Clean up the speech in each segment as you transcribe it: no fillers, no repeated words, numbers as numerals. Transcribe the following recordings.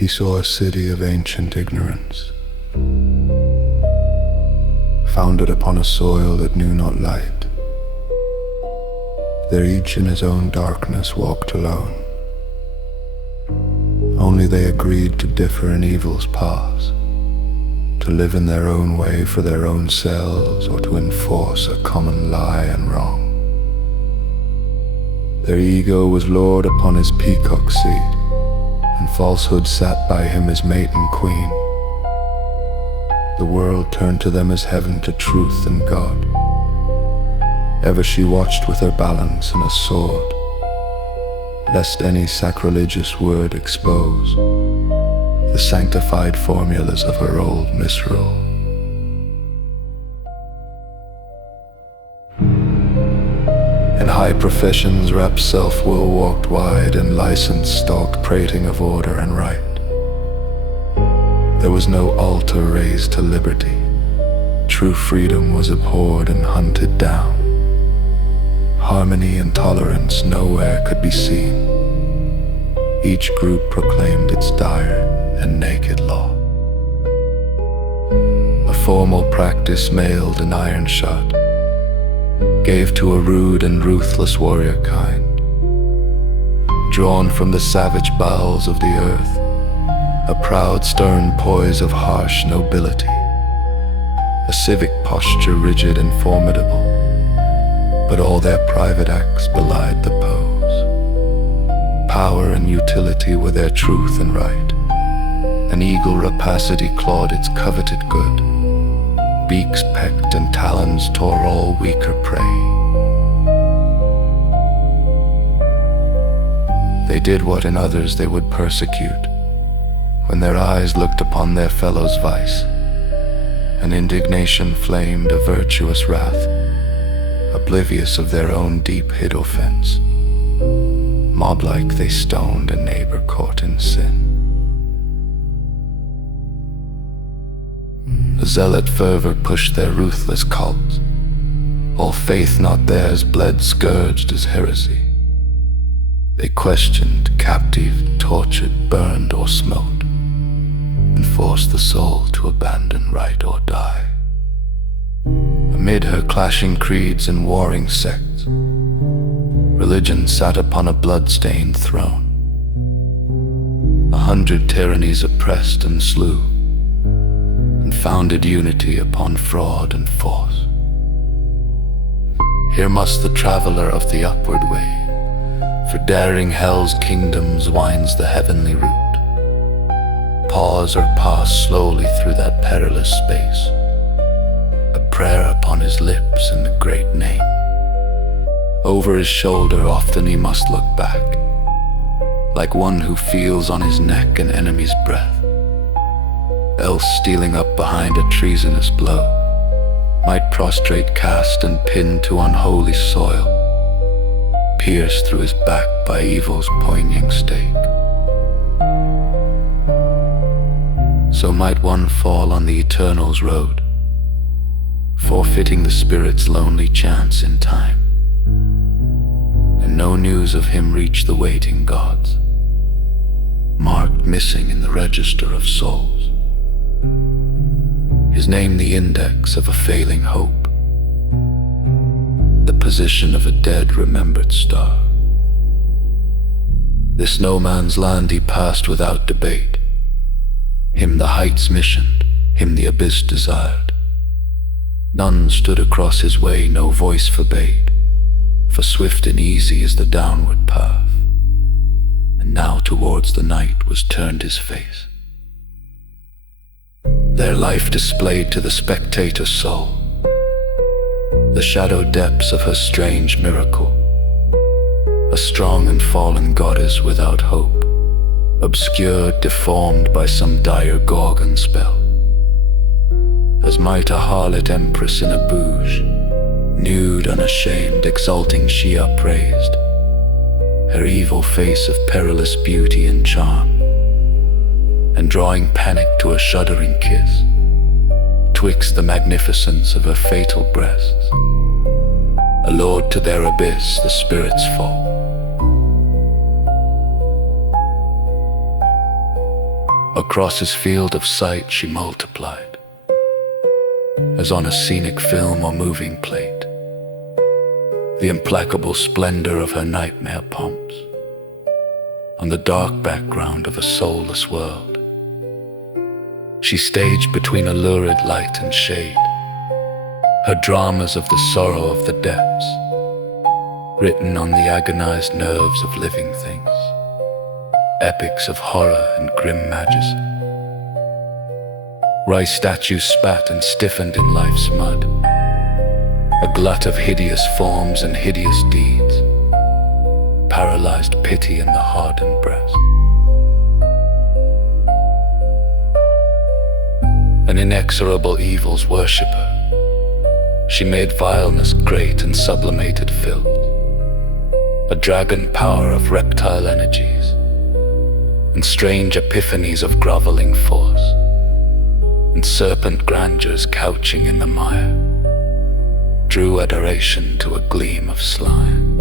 He saw a city of ancient ignorance, founded upon a soil that knew not light. There each in his own darkness walked alone. Only they agreed to differ in evil's paths, to live in their own way for their own selves, or to enforce a common lie and wrong. Their ego was lord upon his peacock seat, and falsehood sat by him as mate and queen. The world turned to them as heaven to truth and God. Ever she watched with her balance and a sword, lest any sacrilegious word expose the sanctified formulas of her old misrule. In high professions wrapped self-will walked wide, and license stalked prating of order and right. There was no altar raised to liberty. True freedom was abhorred and hunted down. Harmony and tolerance nowhere could be seen. Each group proclaimed its dire and naked law. A formal practice mailed and iron shod gave to a rude and ruthless warrior kind, drawn from the savage bowels of the earth, a proud stern poise of harsh nobility, a civic posture rigid and formidable, but all their private acts belied the pose. Power and utility were their truth and right. An eagle rapacity clawed its coveted good. Beaks pecked and talons tore all weaker prey. They did what in others they would persecute, when their eyes looked upon their fellow's vice. An indignation flamed a virtuous wrath, oblivious of their own deep-hid offense. Mob-like they stoned a neighbor caught in sin. A zealot fervor pushed their ruthless cult. All faith not theirs bled scourged as heresy. They questioned, captive, tortured, burned or smote, and forced the soul to abandon right or die. Amid her clashing creeds and warring sects, religion sat upon a blood-stained throne. 100 tyrannies oppressed and slew, and founded unity upon fraud and force. Here must the traveler of the upward way, for daring hell's kingdoms winds the heavenly route, pause or pass slowly through that perilous space, a prayer upon his lips in the great name. Over his shoulder often he must look back, like one who feels on his neck an enemy's breath, else stealing up behind a treasonous blow, might prostrate cast and pinned to unholy soil, pierced through his back by evil's poignant stake. So might one fall on the Eternal's road, forfeiting the spirit's lonely chance in time, and no news of him reach the waiting gods, marked missing in the register of souls. His name the index of a failing hope, the position of a dead remembered star. This no man's land he passed without debate. Him the heights missioned, him the abyss desired. None stood across his way, no voice forbade, for swift and easy is the downward path. And now towards the night was turned his face, their life displayed to the spectator soul, the shadow depths of her strange miracle, a strong and fallen goddess without hope, obscured, deformed by some dire Gorgon spell, as might a harlot empress in a bouge, nude, unashamed, exulting she upraised, her evil face of perilous beauty and charm, and drawing panic to a shuddering kiss, twixt the magnificence of her fatal breasts, allured to their abyss the spirits fall. Across his field of sight she multiplied, as on a scenic film or moving plate, the implacable splendor of her nightmare pomps on the dark background of a soulless world. She staged between a lurid light and shade, her dramas of the sorrow of the depths, written on the agonized nerves of living things, epics of horror and grim majesty. Rice statues spat and stiffened in life's mud, a glut of hideous forms and hideous deeds, paralyzed pity in the hardened breast. An inexorable evil's worshipper, she made vileness great and sublimated filth, a dragon power of reptile energies, and strange epiphanies of groveling force, and serpent grandeurs couching in the mire, drew adoration to a gleam of slime.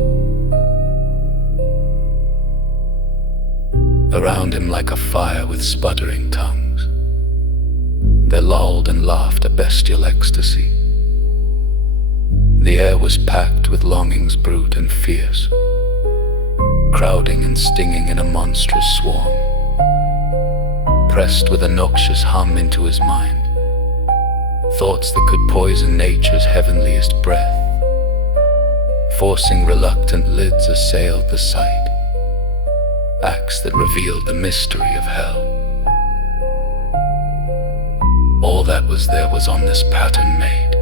Around him like a fire with sputtering tongues, they lolled and laughed a bestial ecstasy. The air was packed with longings brute and fierce, crowding and stinging in a monstrous swarm, pressed with a noxious hum into his mind, thoughts that could poison nature's heavenliest breath. Forcing reluctant lids assailed the sight, acts that revealed the mystery of hell. All that was there was on this pattern made,